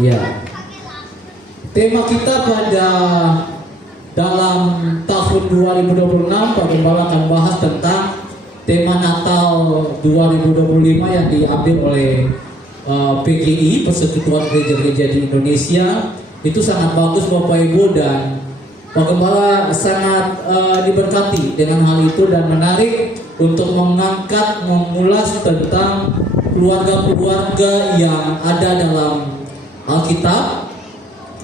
Ya, tema kita pada dalam tahun 2026 Pak Gembala akan bahas tentang tema Natal 2025 yang diambil oleh PGI, Persekutuan Gereja-Gereja di Indonesia. Itu sangat bagus Bapak Ibu, dan Pak Gembala sangat diberkati dengan hal itu dan menarik untuk mengulas tentang keluarga-keluarga yang ada dalam Alkitab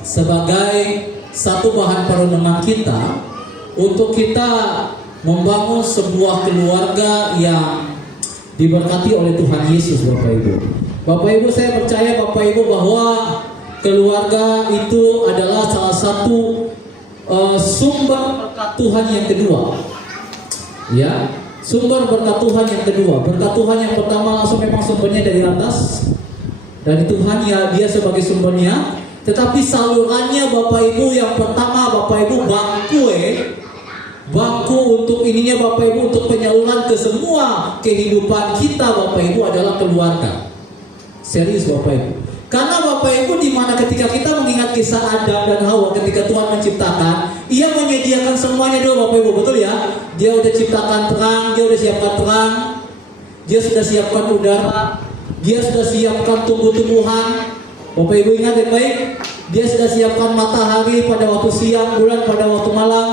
sebagai satu bahan perenungan kita untuk kita membangun sebuah keluarga yang diberkati oleh Tuhan Yesus. Bapak Ibu, saya percaya Bapak Ibu bahwa keluarga itu adalah salah satu sumber berkat Tuhan yang kedua. Ya, sumber berkat Tuhan yang kedua. Berkat Tuhan yang pertama langsung memang sumbernya dari atas, dari Tuhan, ya, dia sebagai sumbernya. Tetapi salurannya Bapak Ibu, yang pertama Bapak Ibu, bangku untuk ininya Bapak Ibu, untuk penyaluran ke semua kehidupan kita Bapak Ibu adalah keluarga. Serius Bapak Ibu. Karena Bapak Ibu, di mana ketika kita mengingat kisah Adam dan Hawa ketika Tuhan menciptakan, Ia menyediakan semuanya dulu Bapak Ibu, betul ya? Dia udah ciptakan terang, dia udah siapkan terang, dia sudah siapkan udara, dia sudah siapkan tumbuh-tumbuhan. Bapak Ibu ingat baik-baik, dia sudah siapkan matahari pada waktu siang, bulan pada waktu malam.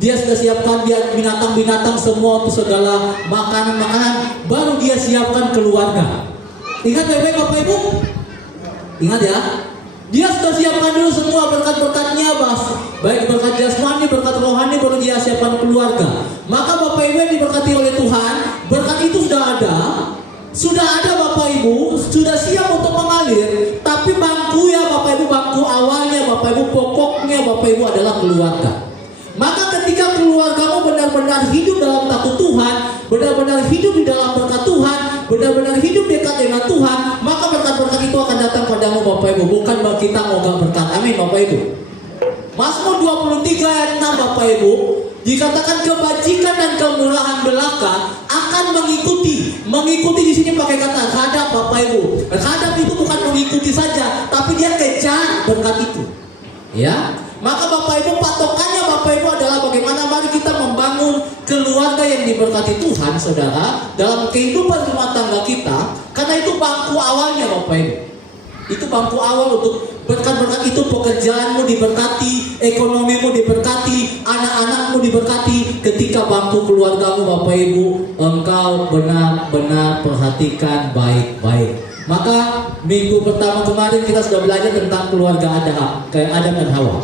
Dia sudah siapkan dia binatang-binatang semua untuk segala makanan-makanan. Baru dia siapkan keluarga. Ingat baik-baik Bapak Ibu? Ingat ya, dia sudah siapkan dulu semua berkat-berkatnya, baik berkat jasmani, berkat rohani, baru dia siapkan keluarga. Maka Bapak Ibu yang diberkati oleh Tuhan, berkat itu sudah ada Bapak Ibu, sudah siap untuk mengalir. Tapi bangku ya Bapak Ibu, bangku awalnya Bapak Ibu, pokoknya Bapak Ibu adalah keluarga. Maka ketika keluargamu benar-benar hidup dalam takut Tuhan, benar-benar hidup di dalam berkat Tuhan, benar-benar hidup dekat dengan Tuhan, maka berkat-berkat itu akan datang padamu Bapak Ibu. Bukan bagi kita mau berkat. Amin Bapak Ibu. Mazmur 23 ayat 6 Bapak Ibu, dikatakan kebajikan dan kemurahan belaka akan mengikuti di sini pakai kata hadap Bapak Ibu. Hadap itu bukan mengikuti saja, tapi dia kejar berkat itu. Ya, maka Bapak Ibu, patokannya Bapak Ibu adalah bagaimana mari kita membangun keluarga yang diberkati Tuhan, saudara, dalam kehidupan rumah tangga kita. Karena itu bangku awalnya Bapak Ibu. Itu bangku awal untuk berkat-berkat itu. Pekerjaanmu diberkati, ekonomimu diberkati, anak-anakmu diberkati. Ketika bangku keluargamu Bapak Ibu, engkau benar-benar perhatikan baik-baik. Maka minggu pertama kemarin kita sudah belajar tentang keluarga Adam dan Hawa.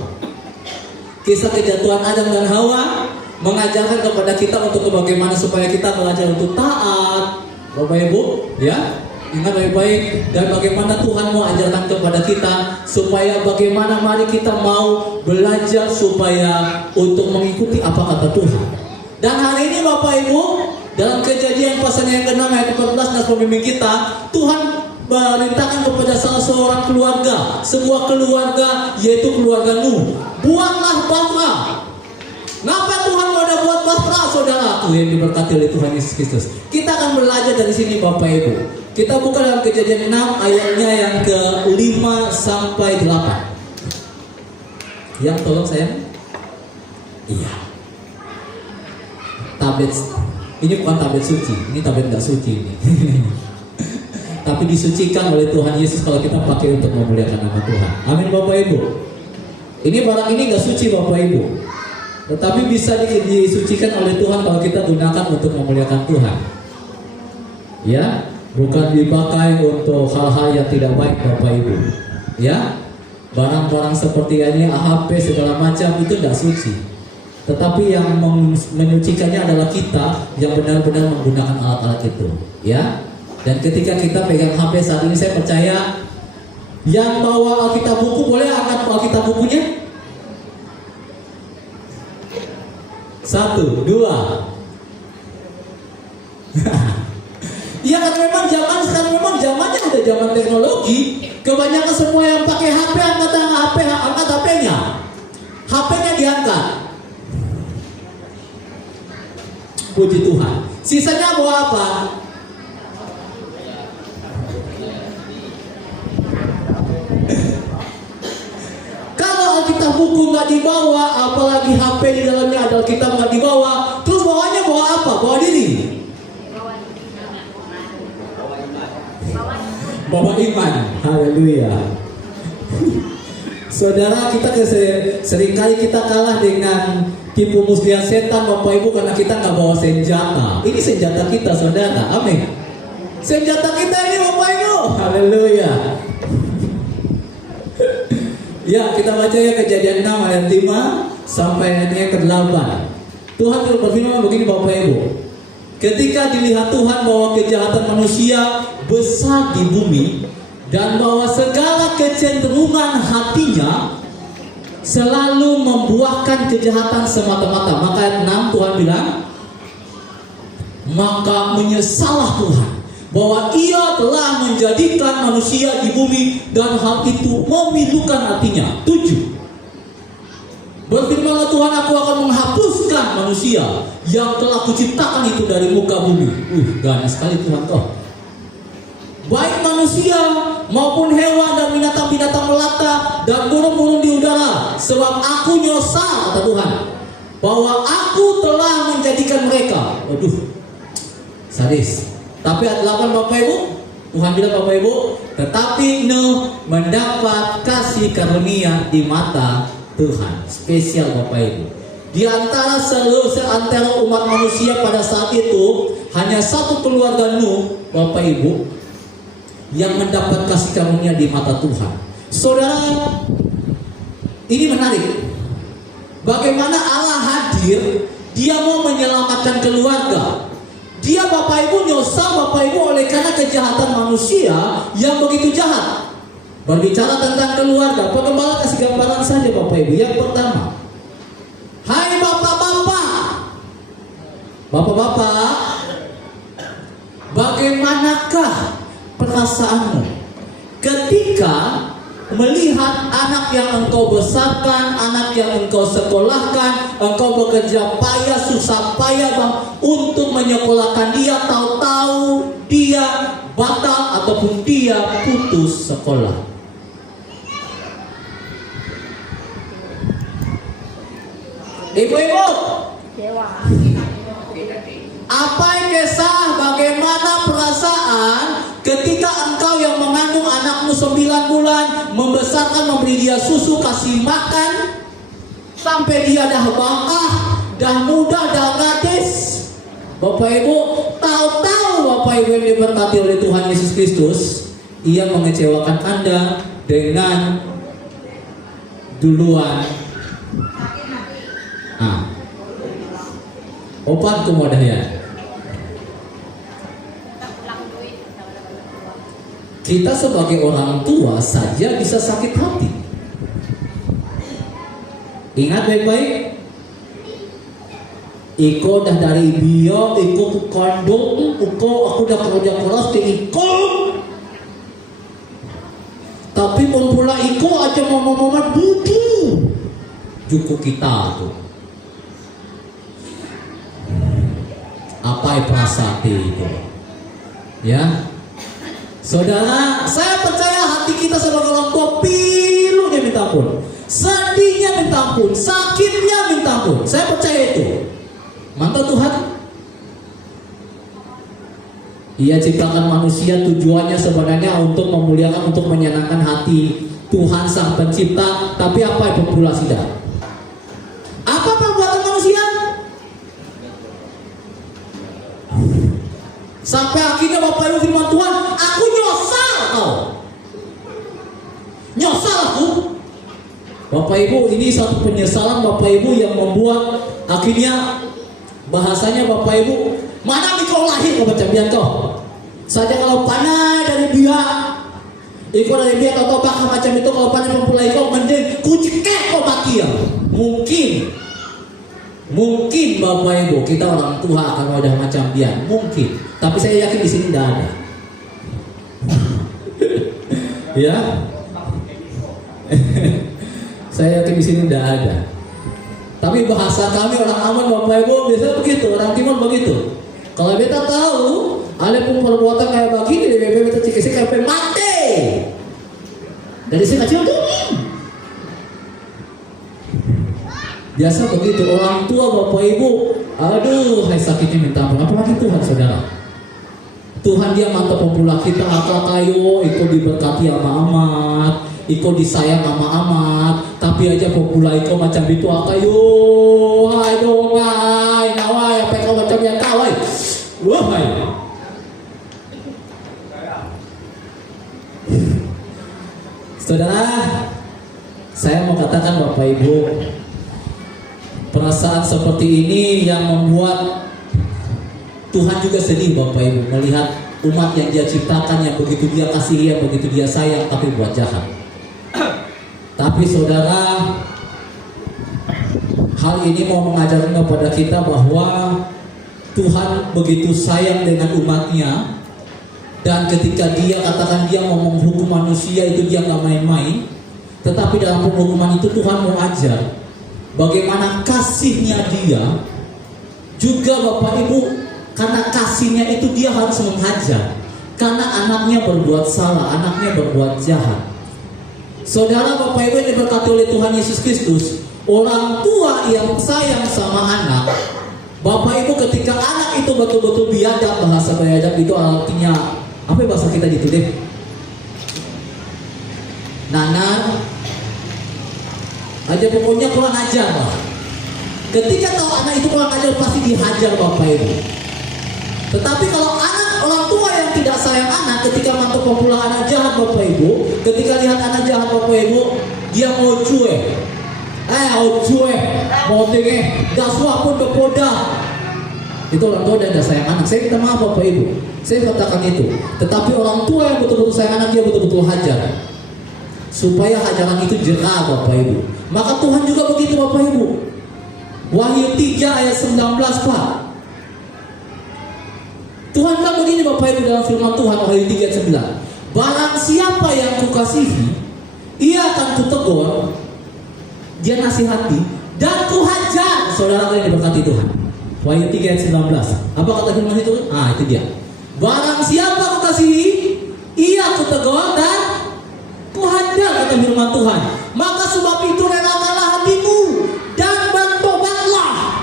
Kisah kejatuhan Adam dan Hawa mengajarkan kepada kita untuk bagaimana supaya kita belajar untuk taat Bapak Ibu, ya. Ingat baik-baik, dan bagaimana Tuhan mau ajarkan kepada kita supaya bagaimana mari kita mau belajar supaya untuk mengikuti apa kata Tuhan. Dan hari ini Bapak Ibu, dalam Kejadian pasal yang ke-6 ayat 14 dan pemimpin kita, Tuhan merintahkan kepada salah seorang keluarga, sebuah keluarga, yaitu keluarga Nuh, buatlah batra. Kenapa Tuhan mau ada buat batra, saudara? Yang diberkati oleh Tuhan Yesus Kristus. Kita akan belajar dari sini Bapak Ibu. Kita buka dalam Kejadian 6 ayatnya yang ke-5 sampai 8. Yang tolong saya. Iya. Tablet. Ini bukan tablet suci. Ini tablet nggak suci ini. Tapi disucikan oleh Tuhan Yesus kalau kita pakai untuk memuliakan nama Tuhan. Amin Bapak Ibu. Ini barang ini nggak suci Bapak Ibu, tetapi bisa disucikan oleh Tuhan kalau kita gunakan untuk memuliakan Tuhan. Ya. Bukan dipakai untuk hal-hal yang tidak baik Bapak Ibu. Ya, barang-barang seperti ini, HP segala macam itu tidak suci. Tetapi yang menyucikannya adalah kita yang benar-benar menggunakan alat-alat itu. Ya, dan ketika kita pegang HP saat ini, saya percaya yang bawa Alkitab buku boleh angkat Alkitab bukunya. 1, 2. Ya kan memang zaman sekarang memang zamannya udah zaman teknologi. Kebanyakan semua yang pakai HP angkat HP-nya. HP-nya diangkat. Puji Tuhan. Sisanya bawa apa? buku nggak dibawa, apalagi HP di dalamnya ada kitab nggak dibawa, terus bawanya bawa apa? Bawa diri. Bawa iman. Haleluya. Saudara, kita seringkali kita kalah dengan tipu muslihat setan, Bapak Ibu, karena kita nggak bawa senjata. Ini senjata kita, saudara. Amin. Senjata kita ini, Bapak Ibu. Haleluya. Ya, kita baca ya Kejadian 6 ayat 5 sampai ayat ke-8. Tuhan berfirman begini, Bapak Ibu. Ketika dilihat Tuhan bahwa kejahatan manusia besar di bumi, dan bahwa segala kecenderungan hatinya selalu membuahkan kejahatan semata-mata. Maka ayat 6 Tuhan bilang, maka menyesallah Tuhan bahwa ia telah menjadikan manusia di bumi, dan hal itu memilukan hatinya. 7. Berfirmanlah Tuhan, aku akan menghapuskan manusia yang telah kuciptakan itu dari muka bumi. Ganas sekali Tuhan kau. Baik manusia maupun hewan dan binatang-binatang melata dan burung-burung di udara, sebab aku nyosal, kata Tuhan, bahwa aku telah menjadikan mereka. Waduh, sadis. Tapi ayat 8 Bapak Ibu, Tuhan bilang, Bapak Ibu, tetapi Nuh mendapat kasih karunia di mata Tuhan. Spesial Bapak Ibu. Di antara seantero umat manusia pada saat itu, hanya satu keluarga Nuh, Bapak Ibu, yang mendapat kasih karunia di mata Tuhan. Saudara, ini menarik. Bagaimana Allah hadir, Dia mau menyelamatkan keluarga. Dia, Bapak Ibu, nyosal, Bapak Ibu, oleh karena kejahatan manusia yang begitu jahat. Berbicara tentang keluarga, Pengembala kasih gambaran saja Bapak Ibu. Yang pertama, hai Bapak-bapak, bagaimanakah perasaanmu ketika melihat anak yang engkau besarkan, anak yang engkau sekolahkan, engkau bekerja payah, susah payah untuk menyekolahkan dia, tahu-tahu dia batal ataupun dia putus sekolah? Ibu-ibu, apa yang kisah, bagaimana perasaan ketika engkau yang mengandung anakmu 9 bulan, membesarkan, memberi dia susu, kasih makan, sampai dia dah bangkah, dah muda, dah gadis. Bapak Ibu, tahu-tahu Bapak Ibu yang diberkati oleh Tuhan Yesus Kristus, Ia mengecewakan Anda dengan duluan opat kemudahan. Kita sebagai orang tua saja bisa sakit hati. Ingat baik-baik, Iko dah dari bio, Iko kandung, aku dah kerja keras di Iko. Tapi pun pula Iko aja momen-momen butuh juku kita tuh. Apa perasaan itu? Ya, saudara, saya percaya hati kita sebagai orang tua pilunya minta ampun, sedihnya minta ampun, sakitnya minta ampun. Saya percaya itu. Mantap Tuhan. Ia ciptakan manusia, tujuannya sebenarnya untuk memuliakan, untuk menyenangkan hati Tuhan Sang Pencipta. Tapi apa yang populasi dah? Apa perbuatan manusia? Sampai akhirnya Bapak Ibu firman Tuhan, aku nyosal kau. Nyosal aku. Bapak Ibu, ini satu penyesalan Bapak Ibu yang membuat akhirnya bahasanya Bapak Ibu, mana kau lahir kau bercambian kau. Saja kalau panai dari biak, ikut dari biak atau bakal macam itu, kalau panai mempulai kau mending kucekek kau bakia. Mungkin Bapak Ibu kita orang tua akan ada macam dia, mungkin. Tapi saya yakin di sini tidak ada. Ya, saya yakin di sini tidak ada. Tapi bahasa kami orang aman Bapak Ibu biasanya begitu, orang timur begitu. Kalau beta tahu ada pun perbuatan kayak begini, beta cikisik sampai mati. Dari si kecil tuh. Biasa begitu orang tua Bapak Ibu, aduh, hai sakitnya minta ampun. Apalagi Tuhan saudara. Tuhan dia mantap pemula kita akal kayo, ikut diberkati sama amat, ikut disayang sama amat, tapi aja pemula ikut macam itu akayo, hai dong, hai, nawai, apa kau macam yang kawai, wahai. Saudara, saya mau katakan Bapak Ibu, perasaan seperti ini yang membuat Tuhan juga sedih Bapak Ibu melihat umat yang dia ciptakan, yang begitu dia kasihi, yang begitu dia sayang, tapi buat jahat. Tapi saudara, hal ini mau mengajarkan kepada kita bahwa Tuhan begitu sayang dengan umatnya, dan ketika dia katakan dia mau menghukum manusia itu dia gak main-main. Tetapi dalam penghukuman itu Tuhan mau ajar bagaimana kasihnya dia juga Bapak Ibu. Karena kasihnya itu dia harus menghajar. Karena anaknya berbuat salah, anaknya berbuat jahat. Saudara Bapak Ibu yang diberkati oleh Tuhan Yesus Kristus, orang tua yang sayang sama anak, Bapak Ibu ketika anak itu betul-betul biadab, bahasa biadab itu artinya apa bahasa kita gitu deh? Nanar, aja pokoknya kurang ajar lah. Ketika tahu anak itu kurang ajar pasti dihajar Bapak Ibu. Tetapi kalau anak orang tua yang tidak sayang anak, ketika mantap pemula anak jahat Bapak Ibu, ketika lihat anak jahat Bapak Ibu, dia mau cuek, mau tinggi, daswa pun berpoda. Itu orang tua dan sayang anak. Saya minta maaf Bapak Ibu, saya katakan itu. Tetapi orang tua yang betul-betul sayang anak, dia betul-betul hajar, supaya hajaran itu jerah Bapak Ibu. Maka Tuhan juga begitu Bapak Ibu. Wahyu 3 ayat 19 Pak. Tuhan bilang begini Bapak Ibu dalam firman Tuhan Wahyu 3 ayat 9. Barang siapa yang kukasihi, ia akan kutegur, dia nasihati, dan kuhajar. Saudara yang diberkati Tuhan. Wahyu 3 ayat 19. Apa kata firman itu? Itu dia. Barang siapa kukasihi, ia kutegur dan kuhajar, kata firman Tuhan. Maka sebab itu relakanlah hatimu dan bertobatlah.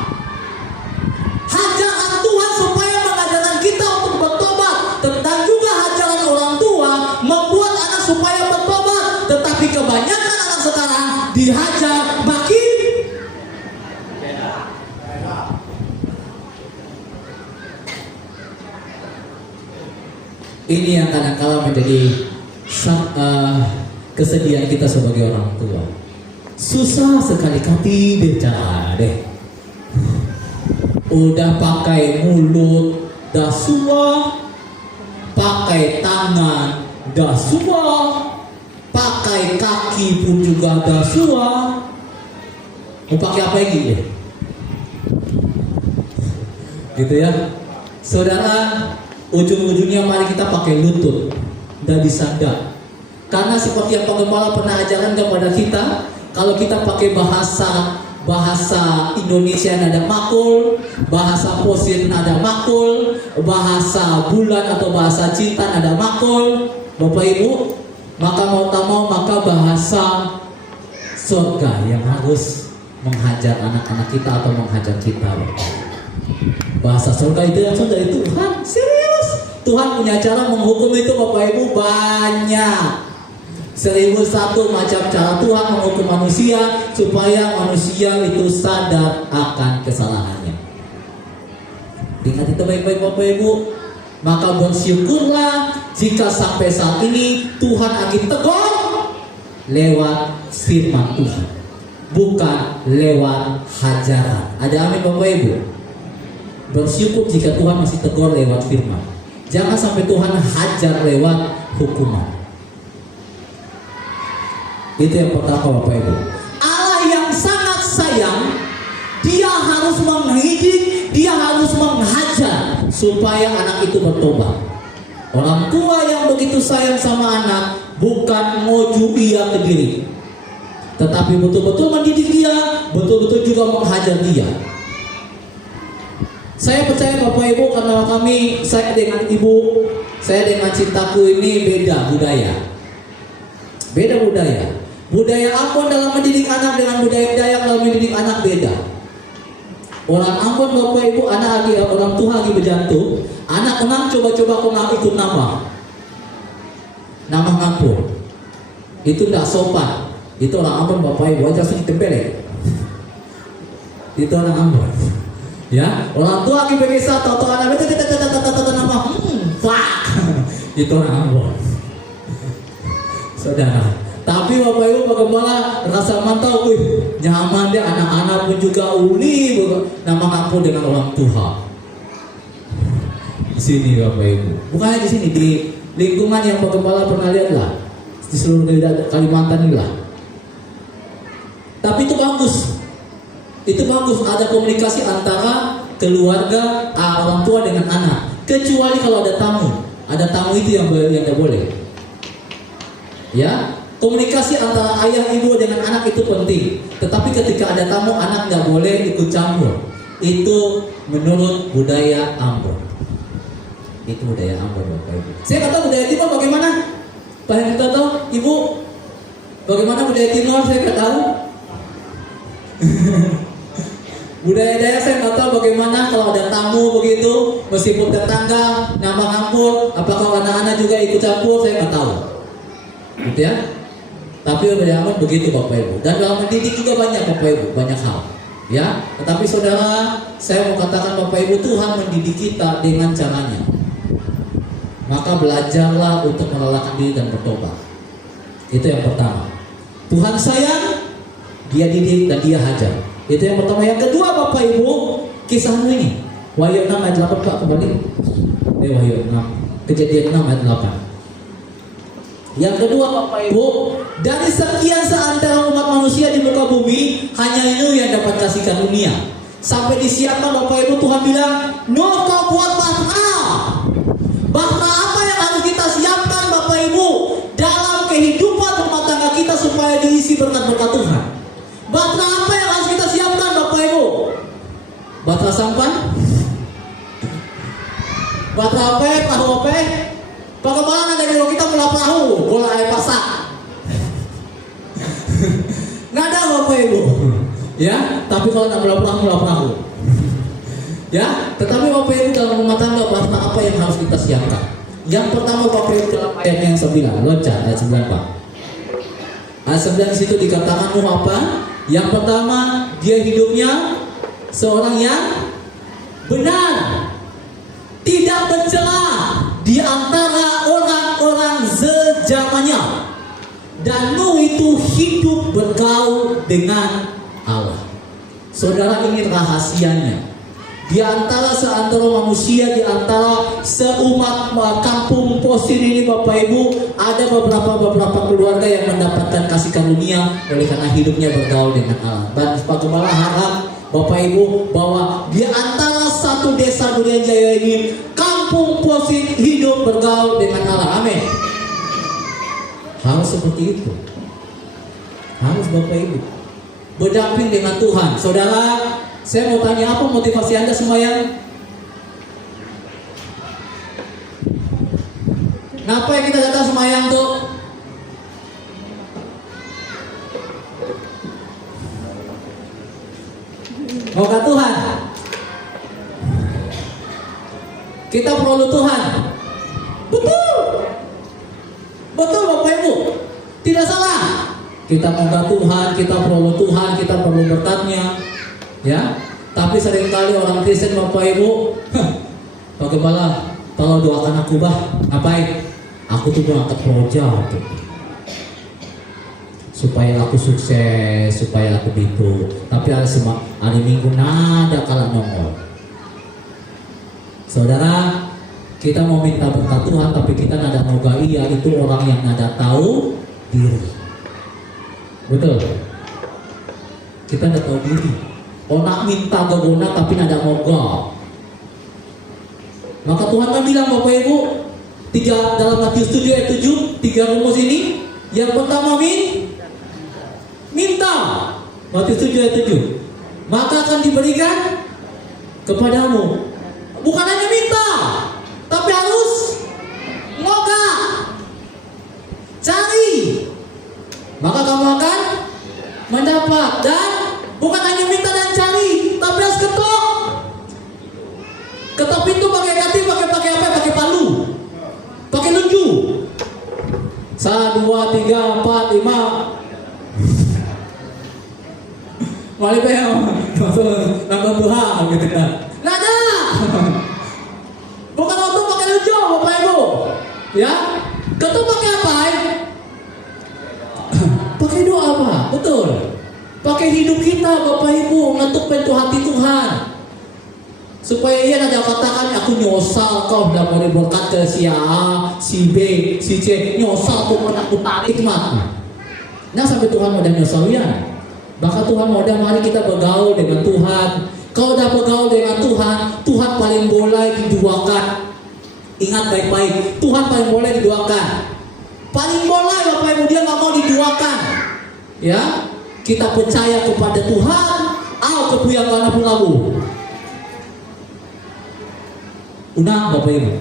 Hajaran Tuhan supaya mengajarkan kita untuk bertobat, tentang juga hajaran orang tua membuat anak supaya bertobat. Tetapi kebanyakan anak sekarang dihajar makin ini yang kadang-kadang menjadi kesedihan kita sebagai orang tua. Susah sekali kati bicara deh. Udah pakai mulut dah suah, pakai tangan dah suah, pakai kaki pun juga dah suah. Mau pakai apa lagi ya? Gitu ya. Saudara, ujung-ujungnya mari kita pakai lutut, dah disandar. Karena seperti yang penggembala pernah ajarkan kepada kita, kalau kita pakai bahasa Indonesia nada makul, bahasa Posin nada makul, bahasa bulan atau bahasa cinta nada makul, Bapak Ibu, maka mau tak mau maka bahasa surga yang harus menghajar anak-anak kita atau menghajar kita. Bahasa surga itu yang sudah itu Tuhan serius. Tuhan punya cara menghukum itu Bapak Ibu banyak. 1001 macam cara Tuhan menghukum manusia supaya manusia itu sadar akan kesalahannya. Ingat itu baik-baik Bapak Ibu. Maka bersyukurlah jika sampai saat ini Tuhan lagi tegur lewat firman Tuhan, bukan lewat hajaran. Ada amin Bapak Ibu? Bersyukur jika Tuhan masih tegur lewat firman. Jangan sampai Tuhan hajar lewat hukuman. Itu yang pertama Bapak Ibu. Allah yang sangat sayang, dia harus mendidik, dia harus menghajar supaya anak itu bertobat. Orang tua yang begitu sayang sama anak bukan ngoju ia ke diri, tetapi betul-betul mendidik dia, betul-betul juga menghajar dia. Saya percaya Bapak Ibu, karena saya dengan ibu, saya dengan cintaku ini beda budaya. Beda budaya. Budaya Ambon dalam mendidik anak dengan budaya Dayak dalam mendidik anak beda. Orang Ambon Bapak Ibu, anak lagi, orang tua lagi berjantung, anak menang coba-coba kau ikut nama ngampur. Itu tidak sopan. Itu orang Ambon Bapak Ibu, aja sih tempelek. Itu orang Ambon. Ya, orang tua lagi berkisah, toto anak nama, fuck. Itu orang Ambon. Saudara, tapi Bapak Ibu bagaimana rasa mantau, nyaman deh, anak-anak pun juga uli nama ngampur dengan orang tua. Di sini Bapak Ibu, bukannya di sini, di lingkungan yang Pak Gembala pernah lihat lah, di seluruh Kalimantan ini lah. Tapi itu bagus, ada komunikasi antara keluarga, orang tua dengan anak. Kecuali kalau ada tamu itu yang tidak boleh. Ya, komunikasi antara ayah ibu dengan anak itu penting. Tetapi ketika ada tamu, anak nggak boleh ikut campur. Itu menurut budaya Ambon. Itu budaya Ambon Bapak Ibu. Saya kata budaya Timur bagaimana? Pak yang kita tahu, Ibu, bagaimana budaya Timur saya nggak tahu. Budaya Dayak saya nggak tahu bagaimana kalau ada tamu begitu, meskipun tetangga nama ngampur, apakah anak-anak juga ikut campur, saya nggak tahu. Gitu ya. Tapi budaya Ambon begitu Bapak Ibu. Dan dalam mendidik juga banyak Bapak Ibu, banyak hal. Ya, tetapi saudara, saya mau katakan Bapak Ibu, Tuhan mendidik kita dengan caranya. Maka belajarlah untuk merelakan diri dan bertobat. Itu yang pertama. Tuhan sayang, Dia didik dan Dia hajar. Itu yang pertama. Yang kedua Bapak Ibu, kisah ini. Wahyu 6 ayat 8 Pak, kembali. Wahyu 6. Kejadian 6 ayat 8. Yang kedua Bapak Ibu, dari sekian seantero umat manusia di muka bumi, hanya Nuh yang dapat kasih karunia. Sampai disiapkan Bapak Ibu, Tuhan bilang, Nuh kau buat Batra. Batra apa yang harus kita siapkan Bapak Ibu dalam kehidupan rumah tangga kita supaya diisi berkat-berkat Tuhan? Batra apa yang harus kita siapkan Bapak Ibu? Batra sampan? Batra apa? Tahu apa? Bagaimana dari kita mulai perahu, bola air pasak? Nggak ada Bapak Ibu. Ya, tapi kalau nak mulai perahu. Ya, tetapi Bapak Ibu dalam rumah tangga apa yang harus kita siapkan? Yang pertama Bapak Ibu dalam ayat yang 9, loncat ayat 9 Pak. Ayat 9 di situ dikatakan Nuh apa? Yang pertama, dia hidupnya seorang yang benar, tidak mencela di antara orang-orang sejamannya. Dan Nuh itu hidup bergaul dengan Allah. Saudara, ini rahasianya. Di antara seantero manusia, di antara seumat kampung Posin ini Bapak Ibu, ada beberapa keluarga yang mendapatkan kasih karunia oleh karena hidupnya bergaul dengan Allah. Dan Pak Gembala harap Bapak Ibu bahwa di antara satu desa Durian Jaya ini, kampung Posin hidup bergaul dengan Allah. Amin. Harus seperti itu. Harus Bapak Ibu berdamping dengan Tuhan. Saudara, saya mau tanya, apa motivasi Anda sembahyang? Kenapa yang kita datang sembahyang tuh? Moga Tuhan. Kita perlu Tuhan. Betul. Betul Bapak Ibu. Tidak salah. Kita moga Tuhan, kita perlu Tuhan, kita perlu berkatnya. Ya, tapi seringkali orang Kristen Bapak Ibu, Pak Gembala, kalau doakan aku ngapain? Aku tuh berangkat project supaya aku sukses, supaya aku itu. Tapi hari Minggu nada kalah nongol. Saudara, kita mau minta berkat Tuhan, tapi kita nada moga iya, itu orang yang nada tahu diri. Betul? Kita nada tahu diri. Nak minta gagona tapi nada moga. Maka Tuhan kan bilang Bapak Ibu, dalam Matius 7 ayat 7, 3 rumus ini. Yang pertama minta. Matius 7 ayat 7. Maka akan diberikan kepadamu. Bukan hanya minta, tapi harus moga. Cari. Maka kamu akan mendapat. Dan bukan hanya minta dan cari, tapi harus ketok. Ketok pintu pakai kati, pakai apa? Pakai palu, pakai lunju. 1, 2, 3, 4, 5. Mali pa yan. Nambah Tuhan gitu kan. Nada. Bukan waktu pakai lunju, Bapak Ibu. Ya. Ketok pakai apa? Pakai doa, Pak. Betul. Pakai hidup kita, Bapak Ibu, ngetuk pintu hati Tuhan. Supaya ia nanti katakan, aku nyosal kau udah mau berkat ke si A, si B, si C, nyosal tuh aku tarik mah. Nah sampai Tuhan mau nyosal ya. Bahkan Tuhan mau mari kita bergaul dengan Tuhan. Kalau udah bergaul dengan Tuhan, Tuhan paling boleh diduakan. Ingat baik-baik, Tuhan paling boleh diduakan. Paling boleh Bapak Ibu, dia nggak mau diduakan. Ya, kita percaya kepada Tuhan. Kepuyang karena pulabu. Unang Bapak Ibu.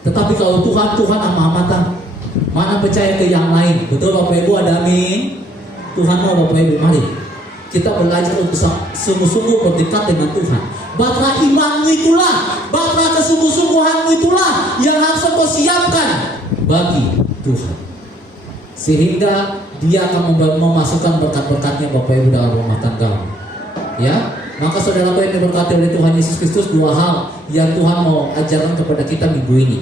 Tetapi kalau Tuhan amat-amatan. Mana percaya ke yang lain. Betul Bapak Ibu, ada amin. Tuhan mau Bapak Ibu, mari kita belajar untuk sungguh-sungguh berdekat dengan Tuhan. Batra imanmu itulah, batra kesungguh-sungguhanmu itulah yang harus kau siapkan bagi Tuhan. Sehingga dia akan memasukkan berkat-berkatnya Bapak Ibu dalam rumah tangga. Ya, maka saudara yang diberkati oleh Tuhan Yesus Kristus, 2 hal yang Tuhan mau ajarkan kepada kita minggu ini.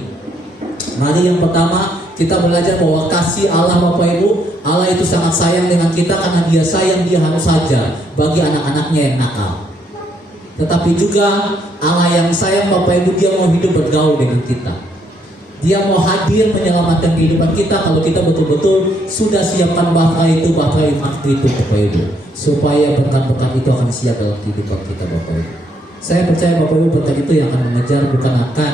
Mari yang pertama kita belajar bahwa kasih Allah Bapak Ibu, Allah itu sangat sayang dengan kita karena dia sayang, dia harus saja bagi anak-anaknya yang nakal. Tetapi juga Allah yang sayang Bapak Ibu, dia mau hidup bergaul dengan kita. Dia mau hadir menyelamatkan kehidupan kita kalau kita betul-betul sudah siapkan bahasa itu, bahasa iman itu Bapak Ibu. Supaya berkat-berkat itu akan siap dalam kehidupan kita Bapak Ibu. Saya percaya Bapak Ibu berkat itu yang akan mengejar, bukan akan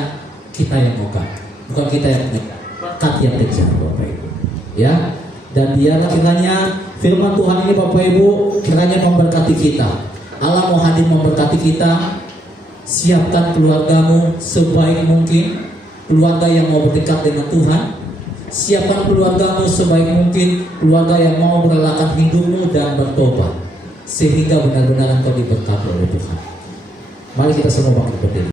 kita yang bukan. Bukan kita yang mengejar, berkat yang kejar Bapak Ibu. Ya, dan biarlah kiranya firman Tuhan ini Bapak Ibu kiranya memberkati kita. Allah mau hadir memberkati kita. Siapkan keluargamu sebaik mungkin, keluarga yang mau berdekat dengan Tuhan. Siapkan keluargamu sebaik mungkin, keluarga yang mau merelakan hidupmu dan bertobat, sehingga benar-benar engkau diberkati oleh Tuhan. Mari kita semua bangkit berdiri.